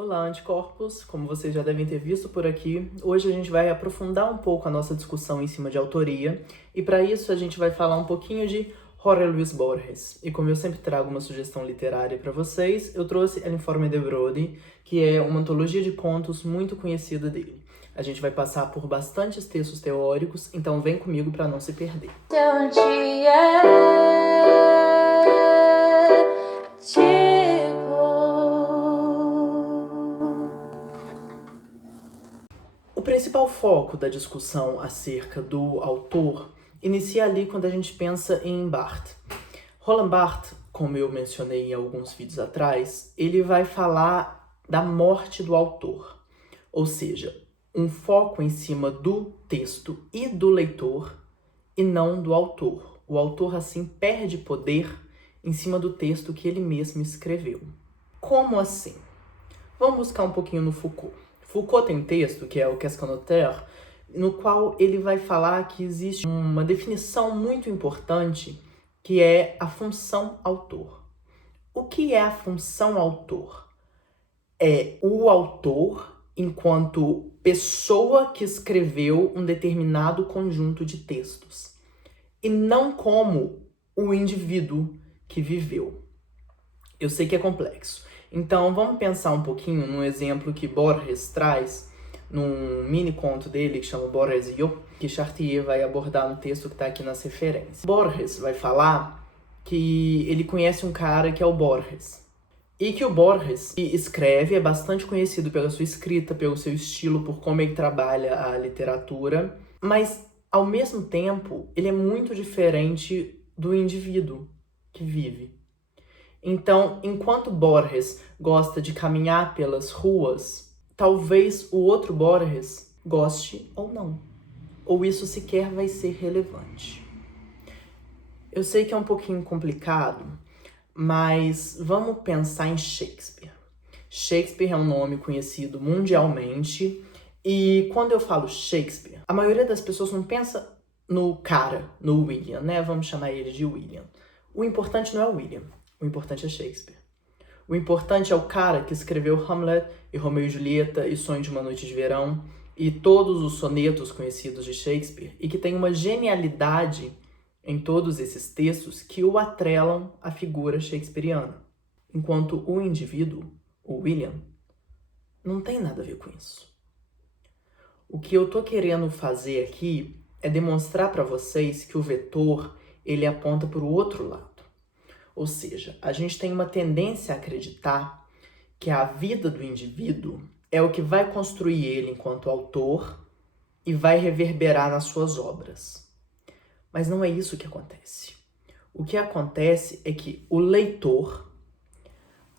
Olá, anticorpos! Como vocês já devem ter visto por aqui, hoje a gente vai aprofundar um pouco a nossa discussão em cima de autoria, e para isso a gente vai falar um pouquinho de Jorge Luis Borges. E como eu sempre trago uma sugestão literária para vocês, eu trouxe El Informe de Brody, que é uma antologia de contos muito conhecida dele. A gente vai passar por bastantes textos teóricos, então vem comigo para não se perder. O principal foco da discussão acerca do autor inicia ali quando a gente pensa em Barthes. Roland Barthes, como eu mencionei em alguns vídeos atrás, ele vai falar da morte do autor, ou seja, um foco em cima do texto e do leitor e não do autor. O autor, assim, perde poder em cima do texto que ele mesmo escreveu. Como assim? Vamos buscar um pouquinho no Foucault. Foucault tem um texto, que é o Qu'est-ce qu'un auteur, no qual ele vai falar que existe uma definição muito importante, que é a função autor. O que é a função autor? É o autor enquanto pessoa que escreveu um determinado conjunto de textos, e não como o indivíduo que viveu. Eu sei que é complexo. Então, vamos pensar um pouquinho num exemplo que Borges traz, num mini conto dele que chama Borges e eu, que Chartier vai abordar no texto que está aqui nas referências. Borges vai falar que ele conhece um cara que é o Borges. E que o Borges, que escreve, é bastante conhecido pela sua escrita, pelo seu estilo, por como ele trabalha a literatura, mas, ao mesmo tempo, ele é muito diferente do indivíduo que vive. Então, enquanto Borges gosta de caminhar pelas ruas, talvez o outro Borges goste ou não. Ou isso sequer vai ser relevante. Eu sei que é um pouquinho complicado, mas vamos pensar em Shakespeare. Shakespeare é um nome conhecido mundialmente, e quando eu falo Shakespeare, a maioria das pessoas não pensa no cara, no William, né? Vamos chamar ele de William. O importante não é o William. O importante é Shakespeare. O importante é o cara que escreveu Hamlet e Romeu e Julieta e Sonho de uma Noite de Verão e todos os sonetos conhecidos de Shakespeare, e que tem uma genialidade em todos esses textos que o atrelam à figura shakespeariana, enquanto o indivíduo, o William, não tem nada a ver com isso. O que eu tô querendo fazer aqui é demonstrar para vocês que o vetor, ele aponta para o outro lado. Ou seja, a gente tem uma tendência a acreditar que a vida do indivíduo é o que vai construir ele enquanto autor e vai reverberar nas suas obras. Mas não é isso que acontece. O que acontece é que o leitor,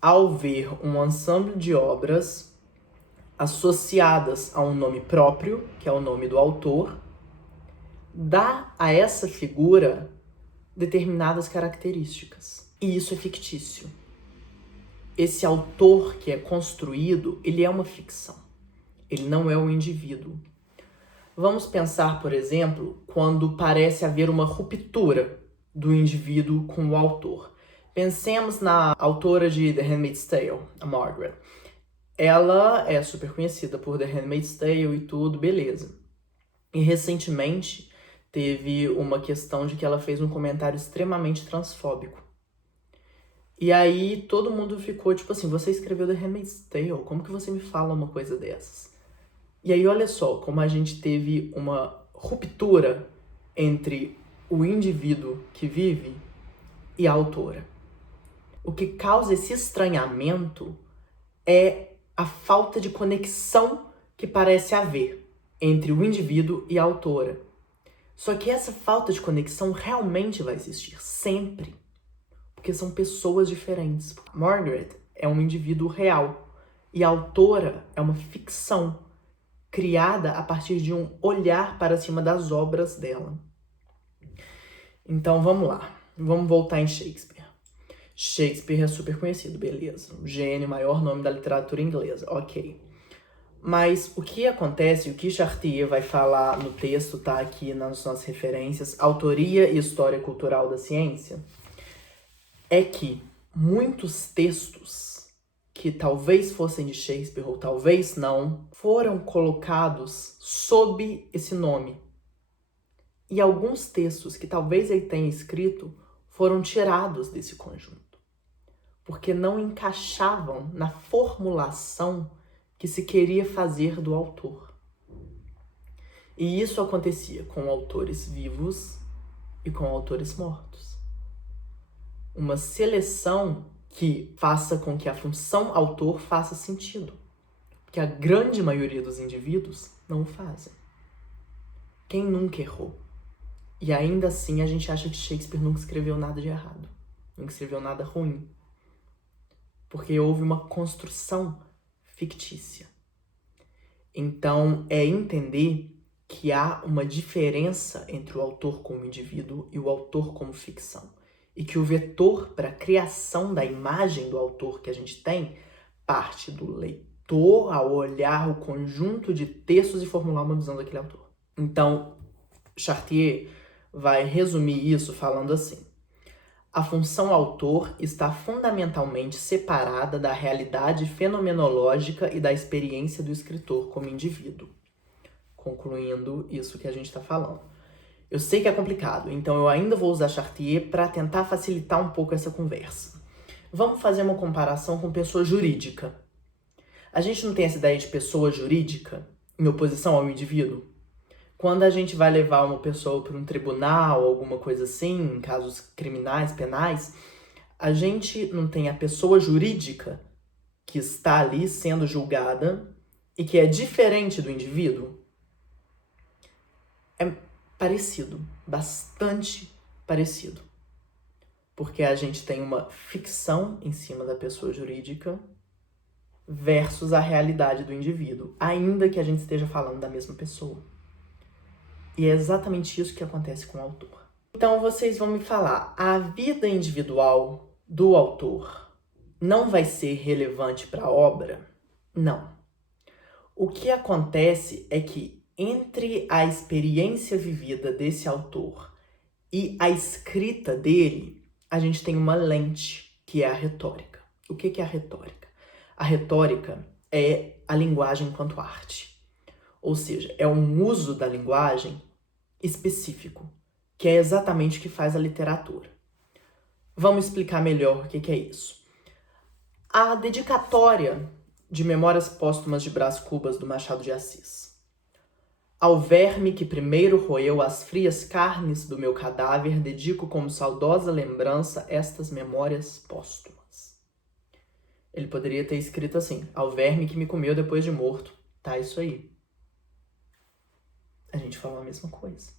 ao ver um ensemble de obras associadas a um nome próprio, que é o nome do autor, dá a essa figura determinadas características. E isso é fictício. Esse autor que é construído, ele é uma ficção. Ele não é um indivíduo. Vamos pensar, por exemplo, quando parece haver uma ruptura do indivíduo com o autor. Pensemos na autora de The Handmaid's Tale, a Margaret. Ela é super conhecida por The Handmaid's Tale e tudo, beleza. E recentemente teve uma questão de que ela fez um comentário extremamente transfóbico. E aí todo mundo ficou tipo assim, você escreveu The Handmaid's Tale, como que você me fala uma coisa dessas? E aí olha só como a gente teve uma ruptura entre o indivíduo que vive e a autora. O que causa esse estranhamento é a falta de conexão que parece haver entre o indivíduo e a autora. Só que essa falta de conexão realmente vai existir, sempre. Porque são pessoas diferentes. Margaret é um indivíduo real e a autora é uma ficção criada a partir de um olhar para cima das obras dela. Então vamos lá, vamos voltar em Shakespeare. Shakespeare é super conhecido, beleza. Um gênio, maior nome da literatura inglesa, ok. Mas o que acontece, o que Chartier vai falar no texto, tá aqui nas nossas referências, Autoria e História Cultural da Ciência, é que muitos textos que talvez fossem de Shakespeare ou talvez não, foram colocados sob esse nome. E alguns textos que talvez ele tenha escrito foram tirados desse conjunto, porque não encaixavam na formulação que se queria fazer do autor. E isso acontecia com autores vivos e com autores mortos. Uma seleção que faça com que a função autor faça sentido, porque a grande maioria dos indivíduos não o fazem. Quem nunca errou? E ainda assim a gente acha que Shakespeare nunca escreveu nada de errado, nunca escreveu nada ruim, porque houve uma construção fictícia. Então é entender que há uma diferença entre o autor como indivíduo e o autor como ficção. E que o vetor para a criação da imagem do autor que a gente tem parte do leitor ao olhar o conjunto de textos e formular uma visão daquele autor. Então, Chartier vai resumir isso falando assim: a função autor está fundamentalmente separada da realidade fenomenológica e da experiência do escritor como indivíduo. Concluindo isso que a gente está falando. Eu sei que é complicado, então eu ainda vou usar Chartier para tentar facilitar um pouco essa conversa. Vamos fazer uma comparação com pessoa jurídica. A gente não tem essa ideia de pessoa jurídica em oposição ao indivíduo? Quando a gente vai levar uma pessoa para um tribunal, alguma coisa assim, em casos criminais, penais, a gente não tem a pessoa jurídica que está ali sendo julgada e que é diferente do indivíduo? É parecido, bastante parecido. Porque a gente tem uma ficção em cima da pessoa jurídica versus a realidade do indivíduo, ainda que a gente esteja falando da mesma pessoa. E é exatamente isso que acontece com o autor. Então vocês vão me falar, a vida individual do autor não vai ser relevante para a obra? Não. O que acontece é que entre a experiência vivida desse autor e a escrita dele, a gente tem uma lente, que é a retórica. O que é a retórica? A retórica é a linguagem enquanto arte. Ou seja, é um uso da linguagem específico, que é exatamente o que faz a literatura. Vamos explicar melhor o que é isso. A dedicatória de Memórias Póstumas de Brás Cubas, do Machado de Assis. Ao verme que primeiro roeu as frias carnes do meu cadáver, dedico como saudosa lembrança estas memórias póstumas. Ele poderia ter escrito assim, ao verme que me comeu depois de morto. Tá, isso aí. A gente falou a mesma coisa.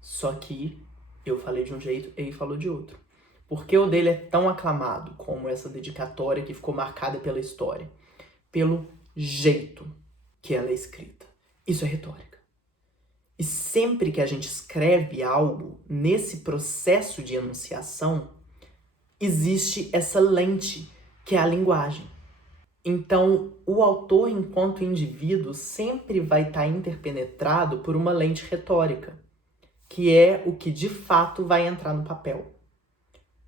Só que eu falei de um jeito, ele falou de outro. Por que o dele é tão aclamado como essa dedicatória que ficou marcada pela história? Pelo jeito que ela é escrita. Isso é retórica. E sempre que a gente escreve algo, nesse processo de enunciação, existe essa lente, que é a linguagem. Então, o autor, enquanto indivíduo, sempre vai estar interpenetrado por uma lente retórica, que é o que de fato vai entrar no papel.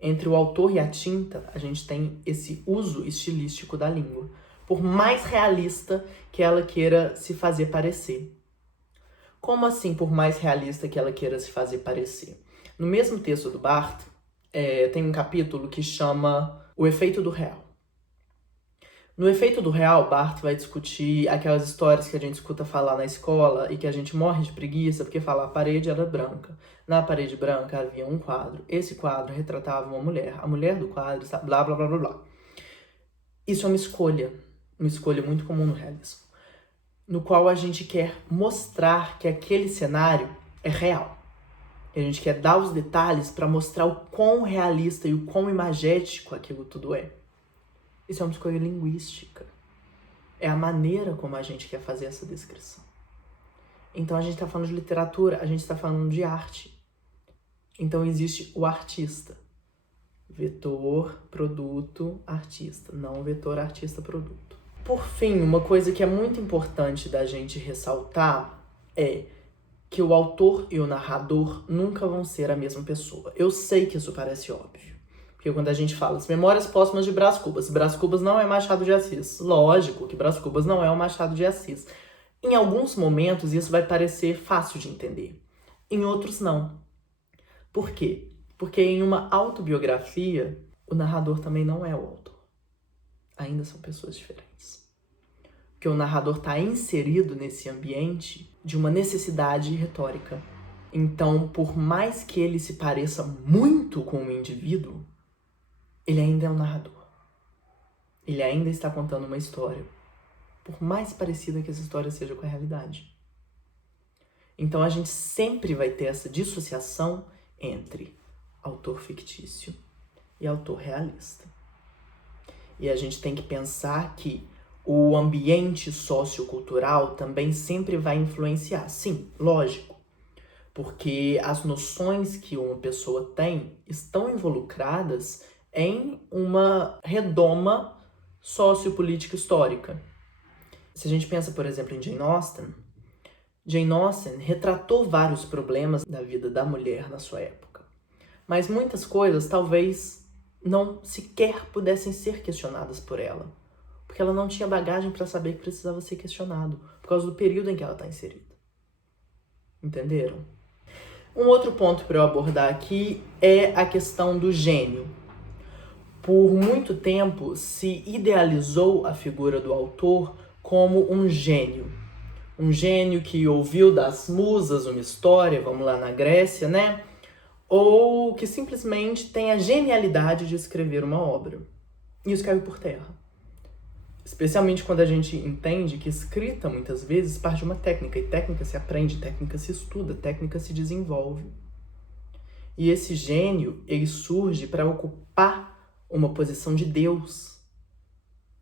Entre o autor e a tinta, a gente tem esse uso estilístico da língua, por mais realista que ela queira se fazer parecer. Como assim, por mais realista que ela queira se fazer parecer? No mesmo texto do Barthes, tem um capítulo que chama O Efeito do Real. No Efeito do Real, Barthes vai discutir aquelas histórias que a gente escuta falar na escola e que a gente morre de preguiça porque fala a parede era branca. Na parede branca havia um quadro. Esse quadro retratava uma mulher. A mulher do quadro está blá, blá, blá, blá, blá. Isso é uma escolha muito comum no realismo, no qual a gente quer mostrar que aquele cenário é real. A gente quer dar os detalhes para mostrar o quão realista e o quão imagético aquilo tudo é. Isso é uma escolha linguística. É a maneira como a gente quer fazer essa descrição. Então a gente está falando de literatura, a gente está falando de arte. Então existe o artista. Vetor, produto, artista. Não vetor, artista, produto. Por fim, uma coisa que é muito importante da gente ressaltar é que o autor e o narrador nunca vão ser a mesma pessoa. Eu sei que isso parece óbvio. Porque quando a gente fala as Memórias Póstumas de Brás Cubas não é Machado de Assis. Lógico que Brás Cubas não é o Machado de Assis. Em alguns momentos isso vai parecer fácil de entender, em outros não. Por quê? Porque em uma autobiografia, o narrador também não é o autor. Ainda são pessoas diferentes. Porque o narrador está inserido nesse ambiente de uma necessidade retórica. Então, por mais que ele se pareça muito com o indivíduo, ele ainda é um narrador. Ele ainda está contando uma história, por mais parecida que essa história seja com a realidade. Então a gente sempre vai ter essa dissociação entre autor fictício e autor realista. E a gente tem que pensar que o ambiente sociocultural também sempre vai influenciar. Sim, lógico, porque as noções que uma pessoa tem estão involucradas em uma redoma sociopolítica histórica. Se a gente pensa, por exemplo, em Jane Austen retratou vários problemas da vida da mulher na sua época. Mas muitas coisas talvez não sequer pudessem ser questionadas por ela. Porque ela não tinha bagagem para saber que precisava ser questionado, por causa do período em que ela está inserida. Entenderam? Um outro ponto para eu abordar aqui é a questão do gênio. Por muito tempo se idealizou a figura do autor como um gênio. Um gênio que ouviu das musas uma história, vamos lá na Grécia, né? Ou que simplesmente tem a genialidade de escrever uma obra. E isso caiu por terra. Especialmente quando a gente entende que escrita, muitas vezes, parte de uma técnica. E técnica se aprende, técnica se estuda, técnica se desenvolve. E esse gênio, ele surge para ocupar uma posição de Deus.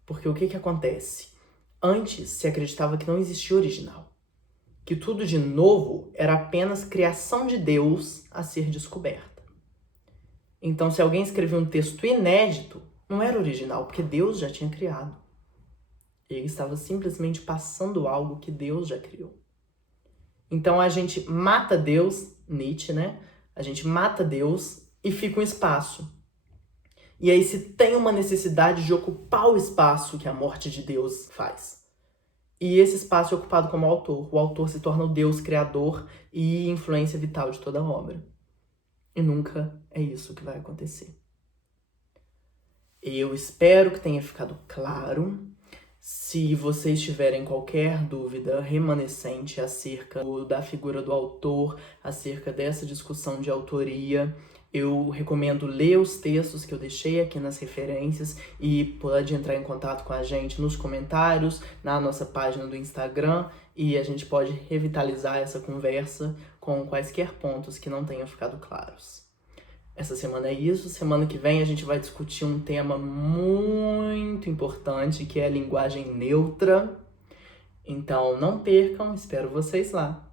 Porque o que acontece? Antes se acreditava que não existia original. Que tudo de novo era apenas criação de Deus a ser descoberta. Então, se alguém escreveu um texto inédito, não era original, porque Deus já tinha criado. Ele estava simplesmente passando algo que Deus já criou. Então a gente mata Deus, Nietzsche, né? A gente mata Deus e fica um espaço. E aí se tem uma necessidade de ocupar o espaço que a morte de Deus faz. E esse espaço é ocupado como autor. O autor se torna o Deus criador e influência vital de toda a obra. E nunca é isso que vai acontecer. Eu espero que tenha ficado claro. Se vocês tiverem qualquer dúvida remanescente acerca da figura do autor, acerca dessa discussão de autoria, eu recomendo ler os textos que eu deixei aqui nas referências e pode entrar em contato com a gente nos comentários, na nossa página do Instagram, e a gente pode revitalizar essa conversa com quaisquer pontos que não tenham ficado claros. Essa semana é isso. Semana que vem a gente vai discutir um tema muito importante, que é a linguagem neutra. Então não percam, espero vocês lá.